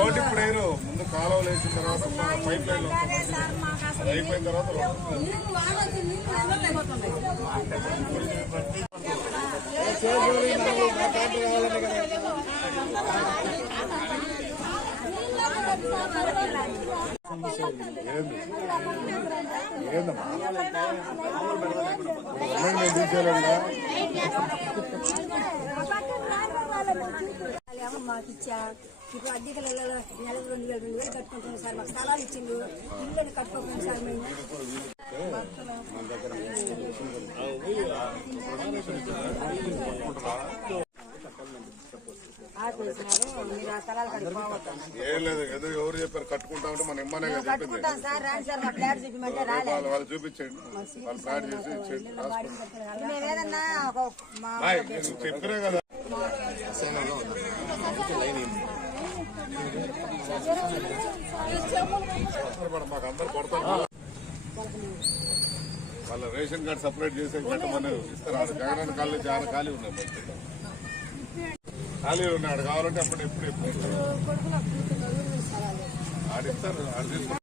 Vote ఇప్పుడు వేరు ముందు కాలువలు వేసిన తర్వాత పైప్ లైన్ అయిపోయిన తర్వాత మాకు ఇచ్చా ఇప్పుడు అద్దెకి నెలకు రెండు వేలు రెండు వేలు కట్టుకుంటున్నాం సార్ మాకు స్థలాలు ఇచ్చిండు ఇల్లు కట్టుకోకుండా సార్ మేము మీరు ఆ ఏం లేదు ఏదో ఎవరు చెప్పారు? కట్టుకుంటా ఉంటే మన ఇమ్మనే చెప్పింది. కట్టుకుంటాం సార్ రాండి సార్ మా ఫ్లాట్ చూపించమంటే రాలే. వాళ్ళు చూపించండి. వాళ్ళు చేసి ఇచ్చేయండి. చెప్పినా కదా. మాకు అందరు వాళ్ళ రేషన్ కార్డు సపరేట్ చేసి పెట్టమని ఇస్తారు. ఆడ జగన్ కాళ్ళు చాలా ఖాళీ ఉన్నాయి బయట. ఖాళీ ఉన్నాయి ఆడ కావాలంటే అప్పుడు ఎప్పుడు ఎప్పుడు ఆడిస్తారు ఆడ